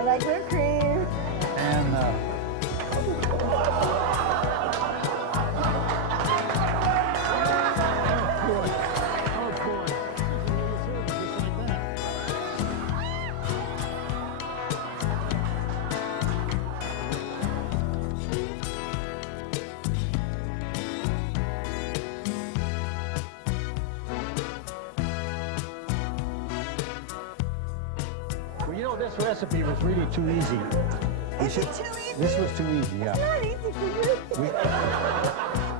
I like whipped cream. And well, you know, this recipe was really too easy. Is it too easy? This was too easy, yeah. It's not easy for you. We, See that?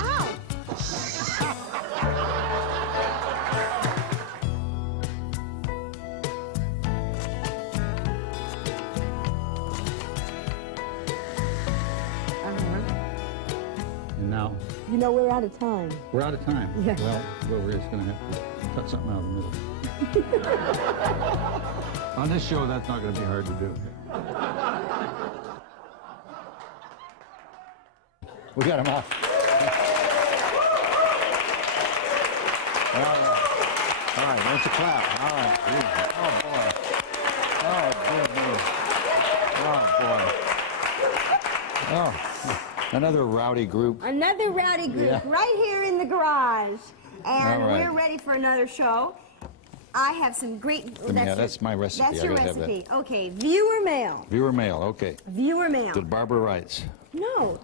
Ow! and now You know, we're out of time. we're out of time. Yeah. Well, we're just going to have to cut something out of the middle. On this show, that's not going to be hard to do. We got him off. All right, that's a clap. All right. Oh, boy. Oh, good news. Oh, boy. Oh, another rowdy group. Another rowdy group Yeah. right here in the garage. And All right. we're ready for another show. I have some great... Yeah, that's my recipe. That's I your gotta have that. recipe. Okay, viewer mail. Viewer mail, okay. Viewer mail. Did Barbara writes? No.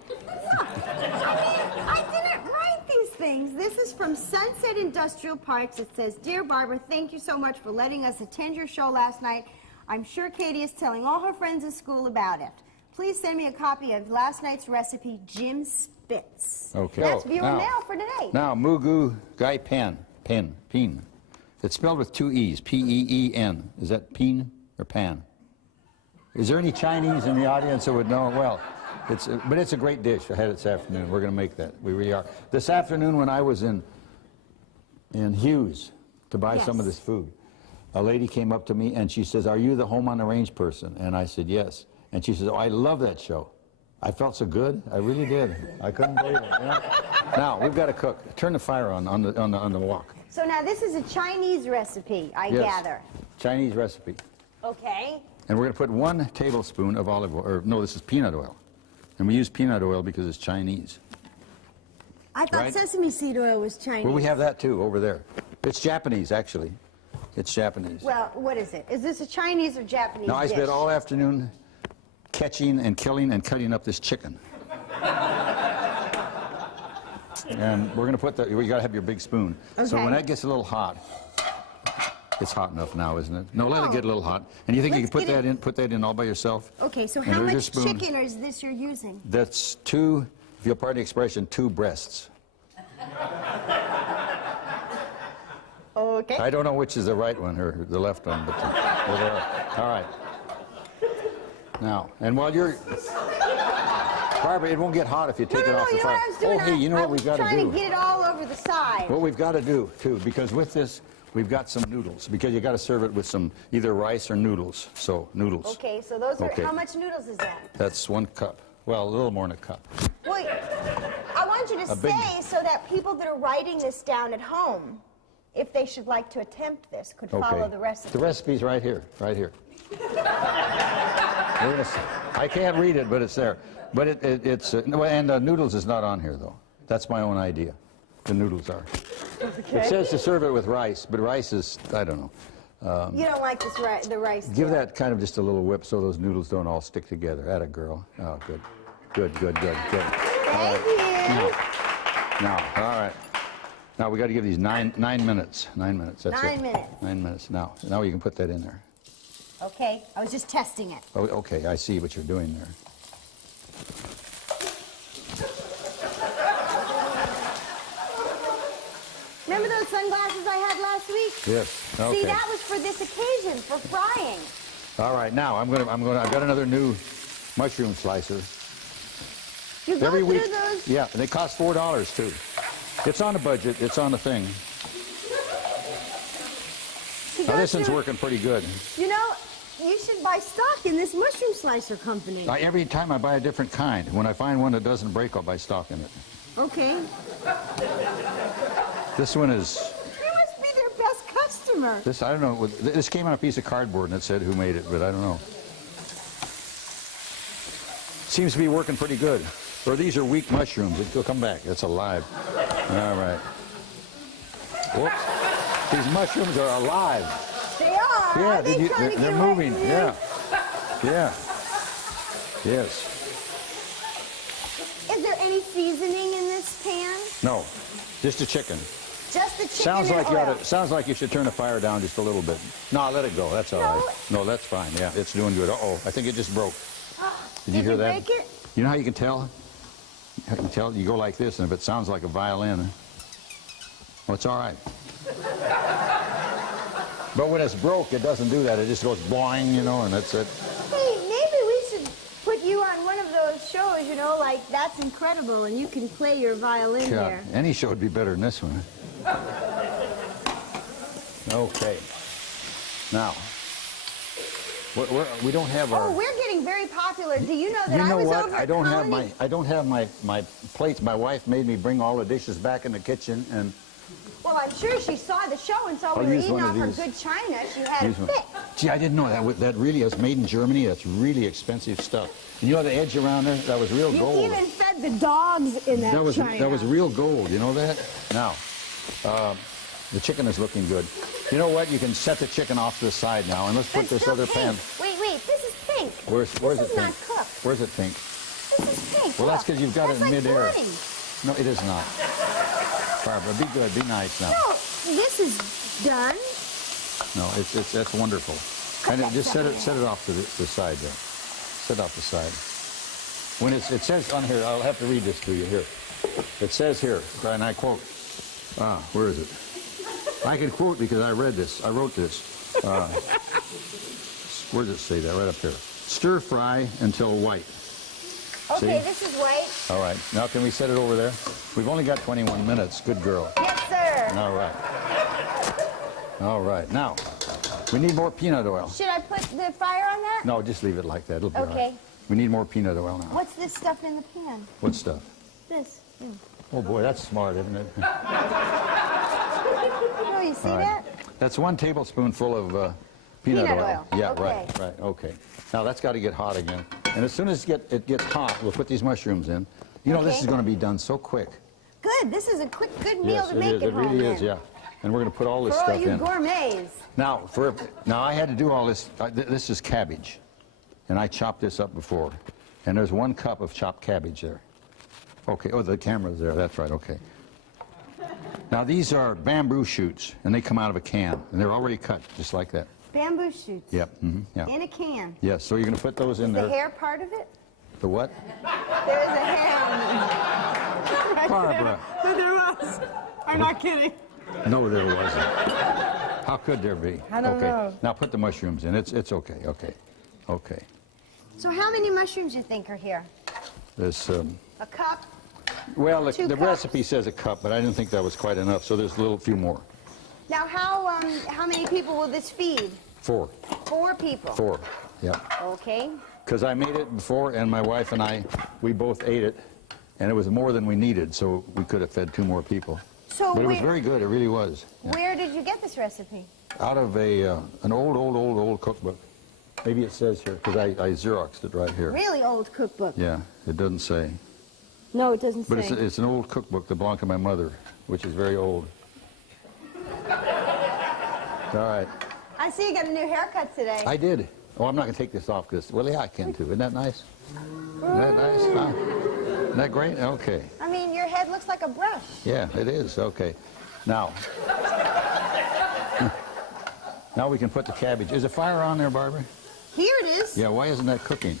I didn't write these things. This is from Sunset Industrial Parks. It says, Dear Barbara, thank you so much for letting us attend your show last night. I'm sure Katie is telling all her friends at school about it. Please send me a copy of last night's recipe, Jim Spitz. Okay. That's Oh, viewer now- mail for today. Now, MOO GAI PEEN. It's spelled with two E's, P-E-E-N. Is that PEEN or pan? Is there any Chinese in the audience that would know? Well, but it's a great dish. I had it this afternoon. We're going to make that. We really are. This afternoon when I was in Hughes to buy some of this food, a lady came up to me and she says, are you the Home on the Range person? And I said, yes. And she says, oh, I love that show. I felt so good. I really did. I couldn't believe it. You know? Now, we've got to cook. Turn the fire on the wok. So now this is a Chinese recipe, I gather. Chinese recipe. Okay. And we're going to put 1 tablespoon of olive oil, or no, this is peanut oil. And we use peanut oil because it's Chinese. I thought Right? sesame seed oil was Chinese. Well, we have that too over there. It's Japanese, actually. It's Japanese. Well, what is it? Is this a Chinese or Japanese Now, I dish? spent all afternoon catching and killing and cutting up this chicken. And we're going to put the, you got to have your big spoon. So Okay. when that gets a little hot, it's hot enough now, isn't it? No, let it get a little hot. And you think you Let's can get put that in all by yourself? Okay, so And how there's your much spoon. chicken is this you're using? That's 2, if you'll pardon the expression, 2 breasts. Okay. I don't know which is the right one or the left one, but they're there. All right. Now, and while you're... Barbara, it won't get hot if you take it off the you know fire. what I was doing? Oh, hey, you know what we've got to I was trying do? to get it all over the side. What we've got to do, too, because with this, we've got some noodles, because you got to serve it with some either rice or noodles. So, noodles. Okay, so those are, Okay. how much noodles is that? That's 1 cup. Well, a little more than a cup. Wait, I want you to A big- say so that people that are writing this down at home, if they should like to attempt this, could follow the recipe. The recipe's right here, right here. I can't read it, but it's there. But no, and noodles is not on here, though. That's my own idea. The noodles are. Okay. It says to serve it with rice, but rice is, I don't know. You don't like this the rice? Give deal. that kind of just a little whip so those noodles don't all stick together. Atta girl. Oh, good. Good. Thank you. Now, all right. Now, we got to give these 9 minutes. 9 minutes, that's 9 it. minutes. 9 minutes. Now you can put that in there. Okay, I was just testing it. Oh, okay, I see what you're doing there. Remember those sunglasses I had last week? Yes. Okay. See, that was for this occasion, for frying. All right, now I've got another new mushroom slicer. You go Every through week. those. Yeah, and they cost $4 too. It's on the budget. It's on the thing. You Now go this one's through- working pretty good. You know, you should buy stock in this mushroom slicer company. Every time I buy a different kind. When I find one that doesn't break, I'll buy stock in it. Okay. This one is. You must be their best customer. timer. This, I don't know, this came on a piece of cardboard and it said who made it, but I don't know. Seems to be working pretty good. Or these are weak mushrooms. It'll come back. It's alive. All right. Whoops. These mushrooms are alive. They are. Yeah, Are they trying to they're get away moving. from you? Yeah. Yeah. Yes. Is there any seasoning in this pan? No. Just a chicken. Just the chicken Sounds like and you oil. ought to, sounds like you should turn the fire down just a little bit. No, let it go. That's all right. No, that's fine. Yeah, it's doing good. Uh-oh, I think it just broke. Did you hear that? Break it? You know how you can tell? You can tell. You go like this, and if it sounds like a violin, well, it's all right. But when it's broke, it doesn't do that. It just goes boing, you know, and that's it. Hey, maybe we should put you on one of those shows, you know, like That's Incredible, and you can play your violin Yeah, there. any show would be better than this one. Okay. Now, we don't have our. Oh, we're getting very popular. Do you know that You know I was what? over I at don't have Colony? my my plates. My wife made me bring all the dishes back in the kitchen, and Well, I'm sure she saw the show and saw I'll we were use eating one of off her these. good china. She had a use one. fit. Gee, I didn't know that really is made in Germany. That's really expensive stuff. And you know the edge around there? That was real You gold. even fed the dogs in that china. That was real gold. You know that? Now, the chicken is looking good. You know what? You can set the chicken off to the side now, and let's put It's this still other pink. pan. Wait, this is pink. Where's this it is pink? not cooked. Where's it pink? This is pink. Well, that's Look. because you've got it in That's like midair. pudding. No, it is not. Barbara, be good. Be nice now. No, this is done. No, that's wonderful. And just set it off to the side there. Set it off the side. When it says on here, I'll have to read this to you here. It says here, and I quote. Where is it? I can quote because I read this. I wrote this. Where does it say that? Right up here. Stir fry until white. Okay, See? this is white. All right. Now can we set it over there? We've only got 21 minutes. Good girl. Yes, sir. All right. All right. Now, we need more peanut oil. Should I put the fire on that? No, just leave it like that. It'll be all Okay. right. We need more peanut oil now. What's this stuff in the pan? What stuff? This. Oh, boy, that's smart, isn't it? Oh, you see All right. that? That's 1 tablespoonful of peanut Peanut oil. oil. Yeah, Okay. right, okay. Now, that's got to get hot again. And as soon as it gets hot, we'll put these mushrooms in. You know, this Okay. is going to be done so quick. Good. This is a good meal Yes, to it make is. at It home. really is, then. yeah. And we're going to put all this For all stuff you in. gourmets. Now, I had to do all this. This is cabbage, and I chopped this up before. And there's 1 cup of chopped cabbage there. Okay. Oh, the camera's there. That's right. Okay. Now these are bamboo shoots, and they come out of a can, and they're already cut just like that. Bamboo shoots. Yep. Yeah. In a can. Yes. So you're going to put those in The there. hair part of it? The what? There's a hair on it. Barbara. But there was. I'm not kidding. No, there wasn't. How could there be? I don't okay. know. Now put the mushrooms in. It's okay. Okay. Okay. So how many mushrooms do you think are here? There's A cup? well, the 2 cups? recipe says a cup, but I didn't think that was quite enough. So there's a few more. Now how many people will this feed? 4. 4 people. 4. Yeah. Okay. Because I made it before, and my wife and I, we both ate it, and it was more than we needed, so we could have fed 2 more people. So But it was where, very good. It really was. Yeah. where did you get this recipe? Out of an old cookbook. Maybe it says here, because I Xeroxed it right here. Really old cookbook. Yeah, it doesn't say. No, it doesn't But say. it's an old cookbook that belonged to my mother, which is very old. All right. I see you got a new haircut today. I did. Oh, I'm not going to take this off because, well, yeah, I can too. Isn't that nice? Isn't that nice? Huh? Isn't that great? Okay. I mean, your head looks like a brush. Yeah, it is. Okay. Now. Now we can put the cabbage. Is the fire on there, Barbara? Here it is. Yeah, why isn't that cooking?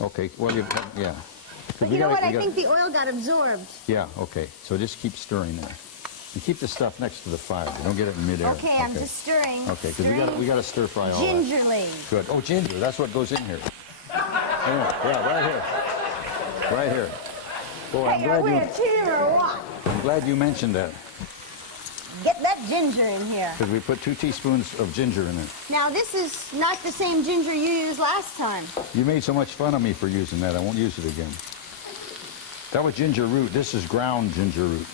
Okay, well, yeah. But you know what? I think the oil got absorbed. Yeah, okay. So just keep stirring there. And keep the stuff next to the fire. Don't get it in midair. Okay, I'm just stirring. Okay, because we got to stir fry all that. Gingerly. Good. Oh, ginger. That's what goes in here. Yeah, right here. Right here. Boy, Hey, are we a cheater or what? I'm glad you mentioned that. Get that ginger in here. Because we put 2 teaspoons of ginger in it. Now, this is not the same ginger you used last time. You made so much fun of me for using that. I won't use it again. That was ginger root. This is ground ginger root.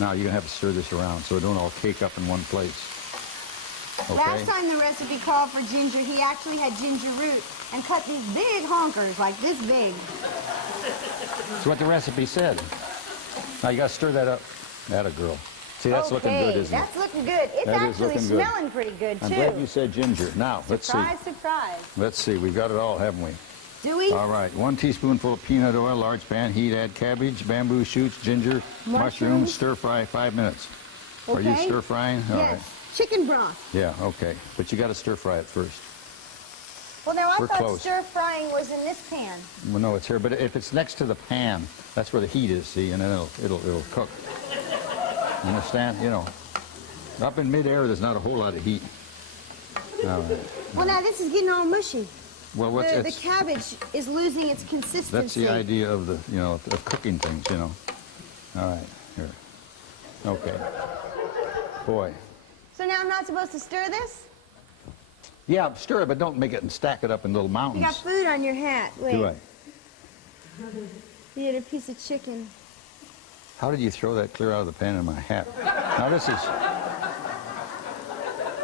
Now you're gonna have to stir this around so it don't all cake up in one place. Okay? Last time the recipe called for ginger, he actually had ginger root and cut these big honkers, like this big. That's what the recipe said. Now you gotta stir that up. Atta girl. See, that's looking good, isn't it? That's looking good. It's That is actually looking good. smelling pretty good, too. I'm glad you said ginger. Now, let's see. Surprise, surprise. Let's see. We've got it all, haven't we? Do we? All right. 1 teaspoonful of peanut oil, large pan, heat, add cabbage, bamboo shoots, ginger, mushrooms, stir fry 5 minutes. Are you Okay. stir frying? All Yes. right. Chicken broth. Yeah, okay. But you got to stir fry it first. Well, now, I We're thought close. stir frying was in this pan. Well, no, it's here. But if it's next to the pan, that's where the heat is, see, and then it'll cook. You understand? You know, up in midair, there's not a whole lot of heat. All right. Well, now, this is getting all mushy. Well, what's The cabbage is losing its consistency. That's the idea of the, you know, of cooking things, you know. All right, here. Okay. Boy. So now I'm not supposed to stir this? Yeah, stir it, but don't make it and stack it up in little You mountains. got food on your hat. Wait. Do I? You had a piece of chicken. How did you throw that clear out of the pan in my hat? Now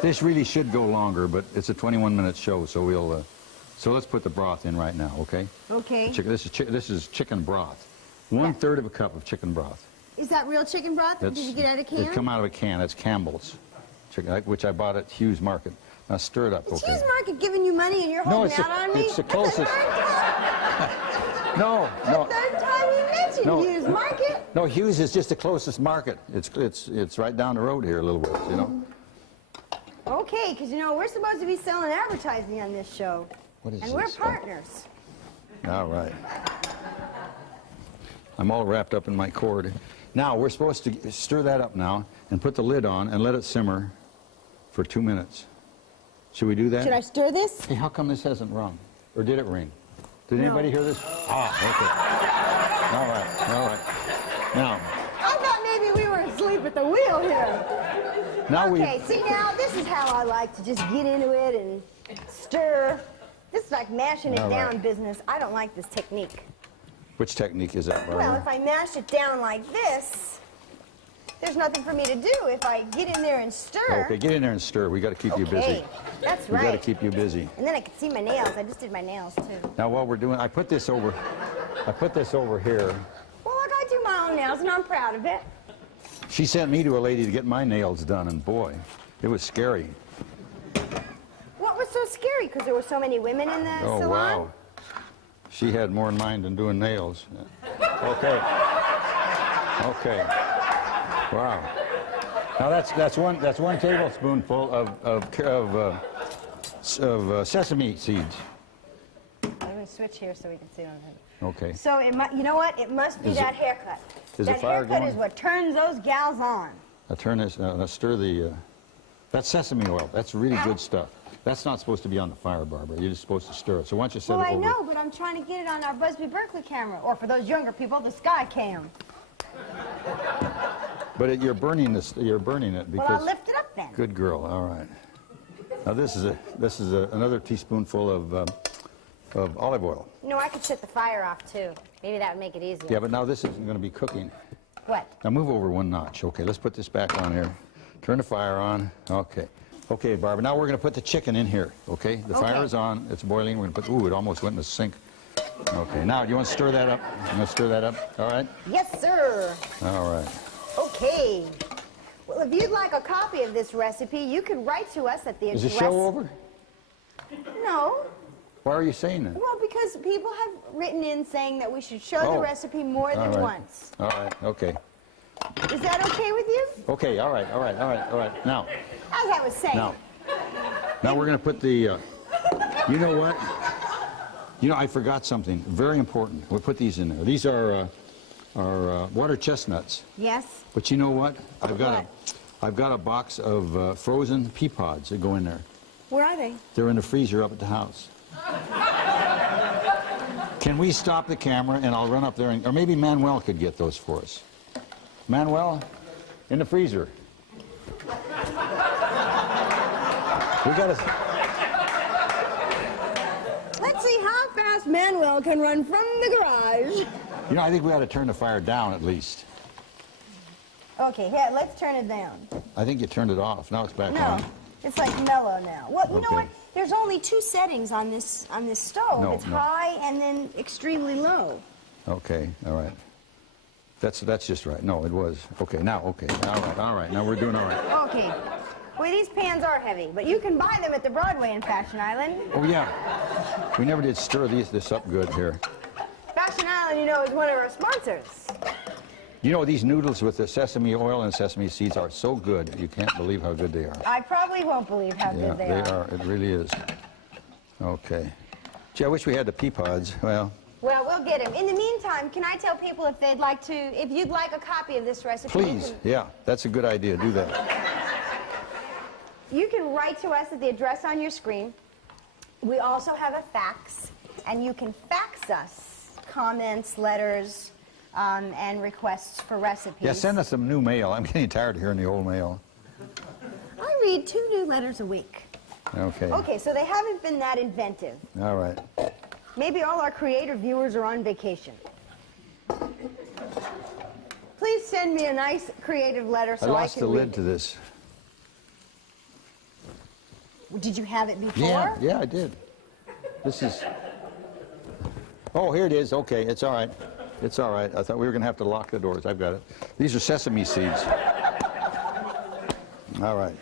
this really should go longer, but it's a 21-minute show, so we'll, so let's put the broth in right now, okay? Okay. This is chicken broth. 1/3 of a cup of chicken broth. Is that real chicken broth? Or did you get out of a can? It come out of a can. It's Campbell's chicken, which I bought at Hughes Market. Now stir it up, Is okay? Hughes Market giving you money and you're holding out on me? It's the That's the closest. third time. No. Third time you mentioned No. Hughes Market. No, Hughes is just the closest market. It's right down the road here a little ways, you know. Okay, because you know we're supposed to be selling advertising on this show. What is and this? we're partners. All right. I'm all wrapped up in my cord. Now we're supposed to stir that up now and put the lid on and let it simmer for 2 minutes. Should we do that? Should I stir this? Hey, how come this hasn't rung? Or did it ring? Did anybody hear this? Ah, okay. All right. Now. I thought maybe we were asleep at the wheel here. Now Okay, see now, this is how I like to just get into it and stir. This is like mashing it All down right. business. I don't like this technique. Which technique is that, Barbara? Well, if I mash it down like this, there's nothing for me to do if I get in there and stir. Okay, get in there and stir. We got to keep you busy. Okay, that's We got to right. keep you busy. And then I can see my nails. I just did my nails too. Now while we're doing, I put this over here. Well, look, I do my own nails and I'm proud of it. She sent me to a lady to get my nails done, and boy, it was scary. What was so scary? Because there were so many women in the Oh, salon? wow. She had more in mind than doing nails. Okay. Okay. Wow. Now that's one tablespoonful of sesame seeds. I'm going to switch here so we can see on it. Okay. So, you know what? It must be Is that it- haircut. is the That fire haircut going? is what turns those gals on. Now turn this. Now stir the. That's sesame oil. That's really good stuff. That's not supposed to be on the fire, Barbara. You're just supposed to stir it. So why don't you set Well, it I over? know, but I'm trying to get it on our Busby Berkeley camera, or for those younger people, the Sky Cam. But you're burning this. You're burning it because. Well, I'll lift it up then. Good girl. All right. Now this is another teaspoonful of olive oil. No, I could shut the fire off too. Maybe that would make it easier. Yeah, but now this isn't going to be cooking. What? Now move over 1 notch. Okay, let's put this back on here. Turn the fire on. Okay. Okay, Barbara. Now we're going to put the chicken in here. Okay. The fire is on. It's boiling. We're going to put. Ooh, it almost went in the sink. Okay. Now, do you want to stir that up? You want to stir that up? All right. Yes, sir. All right. Okay. Well, if you'd like a copy of this recipe, you could write to us at the Is address. the show over? No. Why are you saying that? Well, because people have written in saying that we should show the Oh. recipe more All than right. once. All right. Okay. Is that okay with you? Okay. All right. All right. All right. All right. Now. As I was saying. Now we're going to put the, you know what? You know, I forgot something very important. We'll put these in there. These are water chestnuts. Yes. But you know what? I've got a box of frozen pea pods that go in there. Where are they? They're in the freezer up at the house. Can we stop the camera and I'll run up there and, or maybe Manuel could get those for us. Manuel, in the freezer. We got to. Let's see how fast Manuel can run from the garage. You know, I think we ought to turn the fire down at least. Okay, here, let's turn it down. I think you turned it off. Now it's back No, on. it's like mellow now. Well, you know Okay. what? There's only 2 settings on this stove. No, it's no. high and then extremely low. Okay, all right. That's just right. No, it was. Okay, now, okay. All right. Now we're doing all right. Okay. Well, these pans are heavy, but you can buy them at the Broadway in Fashion Island. Oh, yeah. We never did stir this up good here. Fashion Island, you know, is one of our sponsors. You know, these noodles with the sesame oil and sesame seeds are so good. You can't believe how good they are. I probably won't believe how Yeah, good they are. It really is. Okay. Gee, I wish we had the pea pods. Well, Well, we'll get them. In the meantime, can I tell people if they'd like to, if you'd like a copy of this recipe, please. Yeah, that's a good idea. Do that. you can write to us at the address on your screen. We also have a fax, and you can fax us comments, letters, and requests for recipes. Yeah, send us some new mail. I'm getting tired of hearing the old mail. I read 2 new letters a week. Okay. Okay, so they haven't been that inventive. All right. Maybe all our creator viewers are on vacation. Please send me a nice creative letter so I I lost can the read lid to this. it. Did you have it before? Yeah, I did. This is... Oh, here it is. Okay, it's all right. It's all right. I thought we were going to have to lock the doors. I've got it. These are sesame seeds. All right.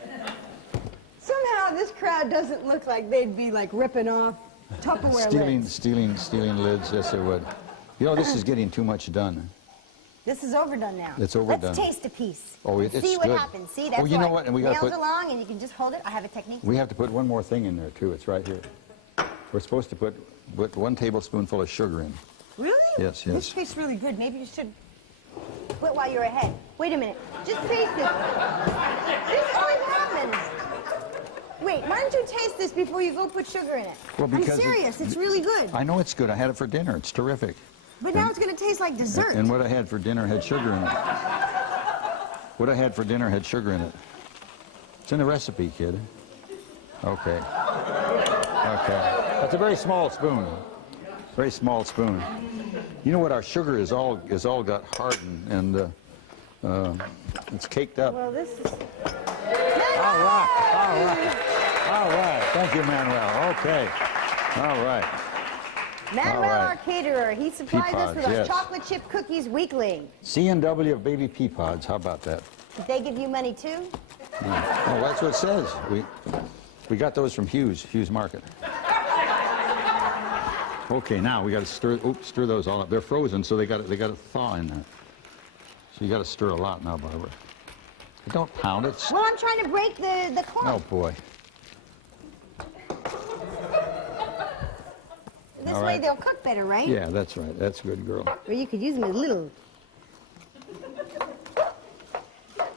Somehow this crowd doesn't look like they'd be like ripping off Tupperware lids. Stealing lids. Yes, they would. You know, this is getting too much done. This is overdone now. It's overdone. Let's taste a piece. Oh, it's See what good. happens. See, that's Oh, you know why what? And we gotta nails put- along, and you can just hold it. I have a technique. We have to put one more thing in there, too. It's right here. We're supposed to put 1 tablespoonful of sugar in. Really? Yes. This tastes really good. Maybe you should quit while you're ahead. Wait a minute. Just taste it. This always happens. Wait, why don't you taste this before you go put sugar in it? Well, because I'm serious. It's really good. I know it's good. I had it for dinner. It's terrific. But now it's going to taste like dessert. And what I had for dinner had sugar in it. What I had for dinner had sugar in it. It's in the recipe, kid. Okay. Okay. That's a very small spoon. Very small spoon. You know what? Our sugar is all got hardened and it's caked up. Well, this is... All right. Thank you, Manuel. Okay. All right. Manuel, All right. our caterer, he supplies us Peapods, with our yes. chocolate chip cookies weekly. C&W of baby pea pods. How about that? Did they give you money too? Oh, that's what it says. We got those from Hughes Market. Okay, now we got to stir those all up. They're frozen, so they got to thaw in there. So you got to stir a lot now, Barbara. Don't pound it. Well, I'm trying to break the Oh clump. boy. This all way right. they'll cook better, right? Yeah, that's right. That's a good girl. Or you could use them as little.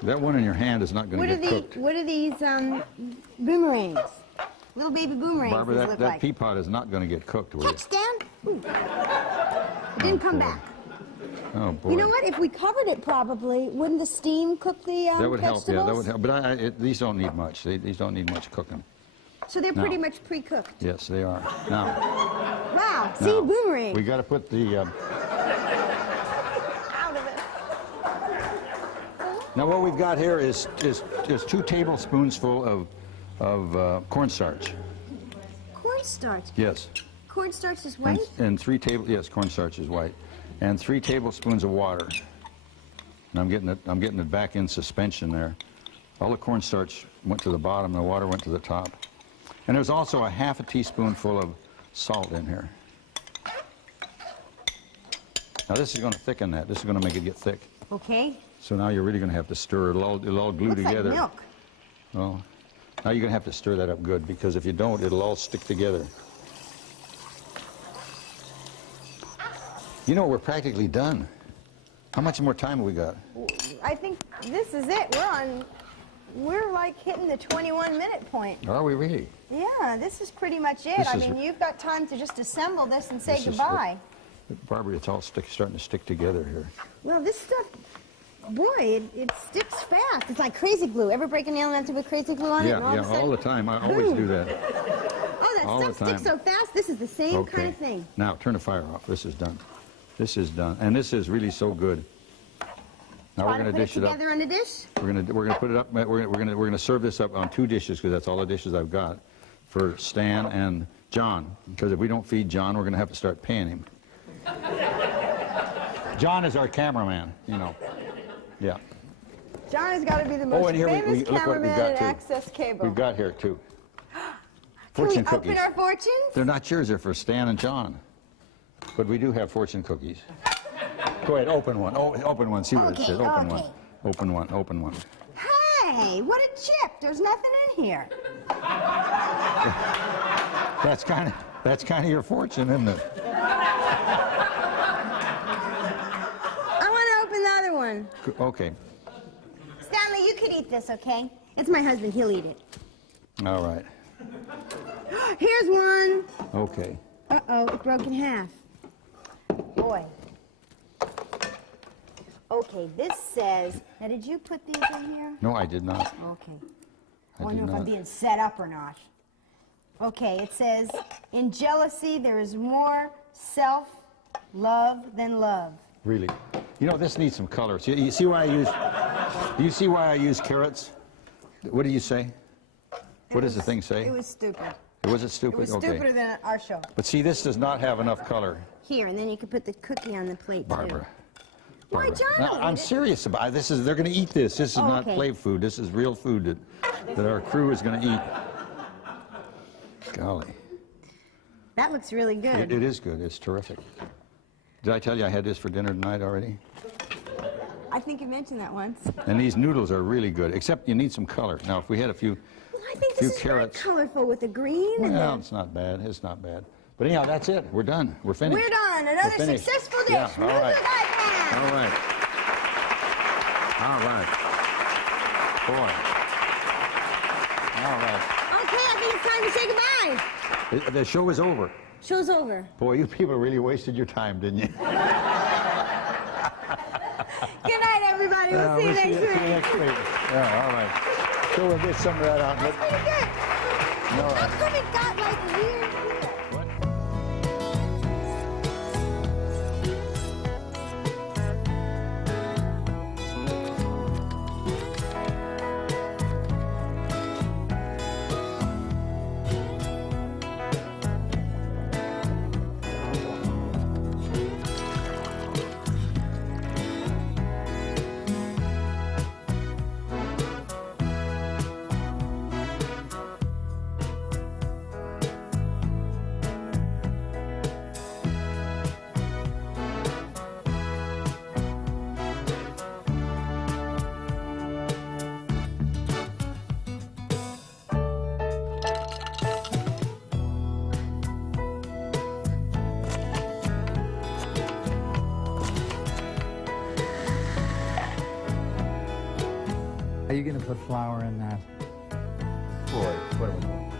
That one in your hand is not going to get cooked. What are these boomerangs? Little baby boomerangs. Barbara, these that look that like. pea pod is not going to get cooked, will it? Touchdown. Ooh. It didn't come boy. back. Oh boy. You know what? If we covered it properly, wouldn't the steam cook the That would help. Yeah, that vegetables? would help. But these don't need much. These don't need much cooking. So they're No. pretty much pre-cooked. Yes, they are. Now, Wow. See, now, boomerang. we got to put the. Out of it. Now what we've got here is 2 tablespoonsful of cornstarch. Cornstarch. Yes. Cornstarch is white? And yes, cornstarch is white, and 3 tablespoons of water. And I'm getting it back in suspension there. All the cornstarch went to the bottom, and the water went to the top. And there's also a half a teaspoonful of salt in here. Now this is going to thicken that. This is going to make it get thick. Okay. So now you're really going to have to stir. It'll all glue Looks together. like milk. Well, now you're going to have to stir that up good, because if you don't, it'll all stick together. You know, we're practically done. How much more time have we got? I think this is it. We're like hitting the 21-minute point. Are we really? Yeah, this is pretty much it. This I is- mean, you've got time to just assemble this and say This is- goodbye. Barbara, it's all starting to stick together here. Well, this stuff, boy, it sticks fast. It's like crazy glue. Ever break a nail and have to put crazy glue on it? Yeah, And all of a all sudden, the time. I always do that. Oh, that all stuff the sticks so time. fast. This is the same Okay. kind of thing. Now, turn the fire off. This is done. This is done. And this is really so good. Now Try we're to going to put dish it up. together on a dish. We're gonna put it up. We're gonna serve this up on 2 dishes because that's all the dishes I've got for Stan and John. Because if we don't feed John, we're gonna have to start paying him. John is our cameraman, you know. Yeah. John has got to be the most And here famous look what we've cameraman got in too. Access Cable. We've got here too. Can we Fortune open cookies. our fortunes? They're not yours. They're for Stan and John. But we do have fortune cookies. Go ahead, open one. Oh, open one. See what it Okay, says. Open okay. one. Open one. Open one. Hey, what a chip! There's nothing in here. That's kind of your fortune, isn't it? I want to open the other one. Okay. Stanley, you could eat this, okay? It's my husband. He'll eat it. All right. Here's one. Okay. Uh-oh, it broke in half. Boy. Okay, this says... Now, did you put these in here? No, I did not. Okay. I I wonder did if I'm not. being set up or not. Okay, it says, in jealousy, there is more self-love than love. Really. You know, this needs some color. You see why I use... Do you see why I use carrots? What do you say? What does the thing say? It was stupid. Was it stupid? It was Okay. stupider than our show. But see, this does not have enough color. Here, and then you can put the cookie on the plate, Barbara. too. Why, John? Now, will I'm eat it. serious about it. This is, they're going to eat this. This is Oh, not okay. play food. This is real food that our crew is going to eat. Golly. That looks really good. It is good. It's terrific. Did I tell you I had this for dinner tonight already? I think you mentioned that once. And these noodles are really good, except you need some color. Now, if we had a few... Well, I think Few this is carrots. very colorful with the green and Well, the... it's not bad. It's not bad. But anyhow, that's it. We're done. We're finished. We're done. Another We're finished. successful dish. Yeah, Move all right. the guy pan. All right. All right. Boy. All right. Okay, I think it's time to say goodbye. The show is over. Show's over. Boy, you people really wasted your time, didn't you? Good night, everybody. We'll see you next See you week. next week. Yeah, all right. So we'll get some of that out. That's pretty good. No, How come it got like weird? What? Are you going to put flour in that? Boy, what am I doing?